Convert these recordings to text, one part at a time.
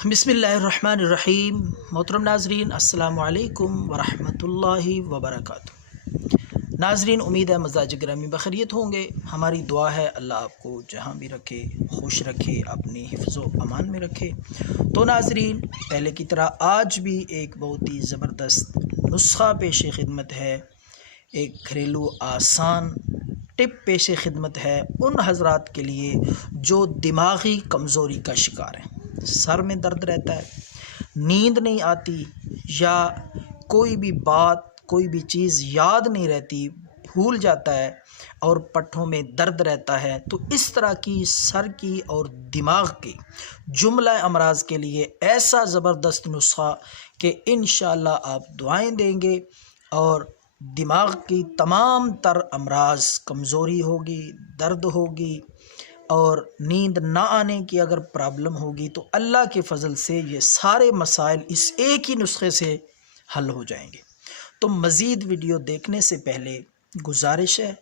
बिस्मिल्लाहिर्रहमानिर्रहीम। मोहतरम नाजरीन, अस्सलामु अलैकुम वरहमतुल्लाहि वबरकातुहू। नाजरीन, उम्मीद है मज़ाज गिरामी बखैरियत होंगे। हमारी दुआ है अल्लाह आपको जहाँ भी रखे खुश रखे, अपनी हिफ्ज़ो अमान में रखे। तो नाजरीन, पहले की तरह आज भी एक बहुत ही ज़बरदस्त नुस्ख़ा पेश खिदमत है, एक घरेलू आसान टिप पेश खिदमत है उन हज़रात के लिए जो दिमागी कमज़ोरी का शिकार हैं। सर में दर्द रहता है, नींद नहीं आती, या कोई भी बात कोई भी चीज़ याद नहीं रहती, भूल जाता है और पट्ठों में दर्द रहता है। तो इस तरह की सर की और दिमाग की जुमला अमराज के लिए ऐसा ज़बरदस्त नुस्ख़ा कि इंशाअल्लाह आप दुआएं देंगे और दिमाग की तमाम तर अमराज, कमज़ोरी होगी, दर्द होगी और नींद ना आने की अगर प्रॉब्लम होगी तो अल्लाह के फ़ज़ल से ये सारे मसाइल इस एक ही नुस्खे से हल हो जाएंगे। तो मज़ीद वीडियो देखने से पहले गुजारिश है,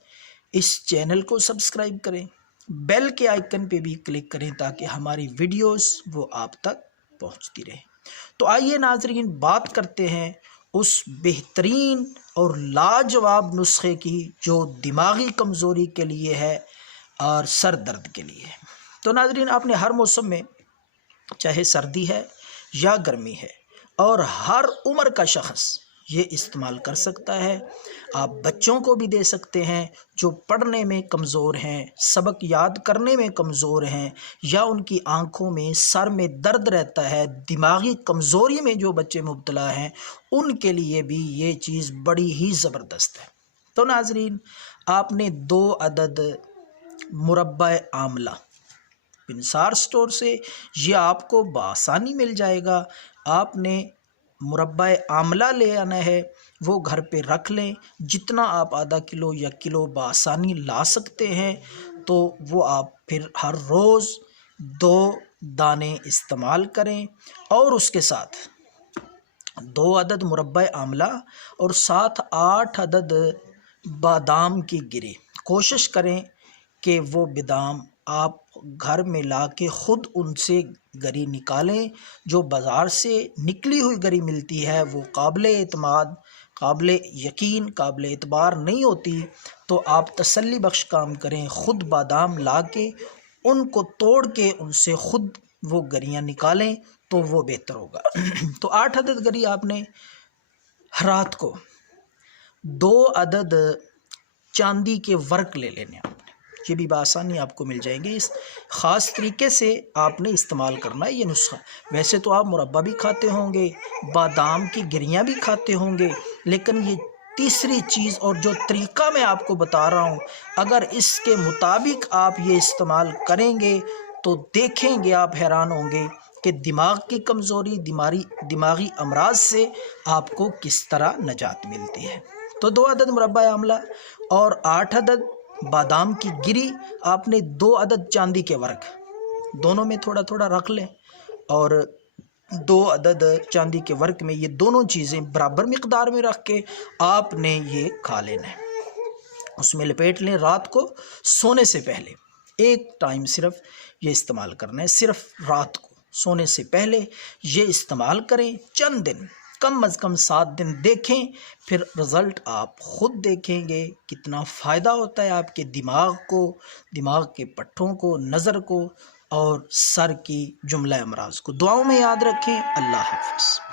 इस चैनल को सब्सक्राइब करें, बेल के आइकन पे भी क्लिक करें ताकि हमारी वीडियोस वो आप तक पहुंचती रहे। तो आइए नाजरीन, बात करते हैं उस बेहतरीन और लाजवाब नुस्खे की जो दिमागी कमज़ोरी के लिए है और सर दर्द के लिए है। तो नाजरीन, आपने हर मौसम में, चाहे सर्दी है या गर्मी है, और हर उम्र का शख्स ये इस्तेमाल कर सकता है। आप बच्चों को भी दे सकते हैं जो पढ़ने में कमज़ोर हैं, सबक याद करने में कमज़ोर हैं, या उनकी आँखों में सर में दर्द रहता है, दिमागी कमज़ोरी में जो बच्चे मुब्तला हैं, उनके लिए भी ये चीज़ बड़ी ही ज़बरदस्त है। तो नाजरीन, आपने 2 अदद मुरब्बा आमला पिनसार स्टोर से ये आपको बआसानी मिल जाएगा। आपने मुरब्बा आमला ले आना है, वो घर पे रख लें। जितना आप आधा किलो या किलो बआसानी ला सकते हैं, तो वो आप फिर हर रोज़ 2 दाने इस्तेमाल करें। और उसके साथ 2 अदद मुरब्बा आमला और 7-8 अदद बादाम की गिरी। कोशिश करें कि वो बादाम आप घर में ला के ख़ुद उनसे गरी निकालें। जो बाज़ार से निकली हुई गरी मिलती है वो काबिल एतमाद, काबिल यकीन, काबिल एतबार नहीं होती। तो आप तसल्ली बख्श काम करें, ख़ुद बादाम ला के उनको तोड़ के उनसे ख़ुद वो गरियाँ निकालें तो वो बेहतर होगा। तो 8 अदद गरी आपने रात को 2 अदद चांदी के वर्क ले लेने, ये भी बआसानी आपको मिल जाएंगे। इस ख़ास तरीके से आपने इस्तेमाल करना है ये नुस्खा। वैसे तो आप मुरब्बा भी खाते होंगे, बादाम की गिरियाँ भी खाते होंगे, लेकिन ये तीसरी चीज़ और जो तरीका मैं आपको बता रहा हूँ, अगर इसके मुताबिक आप ये इस्तेमाल करेंगे तो देखेंगे आप हैरान होंगे कि दिमाग की कमज़ोरी, दिमागी अमराज से आपको किस तरह निजात मिलती है। तो 2 अदद मुरब्बा आमला और 8 अदद बादाम की गिरी, आपने 2 अदद चांदी के वर्क, दोनों में थोड़ा थोड़ा रख लें, और 2 अदद चांदी के वर्क में ये दोनों चीज़ें बराबर मिक़दार में रख के आपने ये खा लेना है। उसमें लपेट लें। रात को सोने से पहले एक टाइम सिर्फ ये इस्तेमाल करना है, सिर्फ रात को सोने से पहले ये इस्तेमाल करें। चंद दिन, कम अज़ कम 7 दिन देखें, फिर रिज़ल्ट आप ख़ुद देखेंगे कितना फ़ायदा होता है आपके दिमाग को, दिमाग के पट्ठों को, नज़र को और सर की जुमला अमराज को। दुआओं में याद रखें। अल्लाह हाफ़िज़।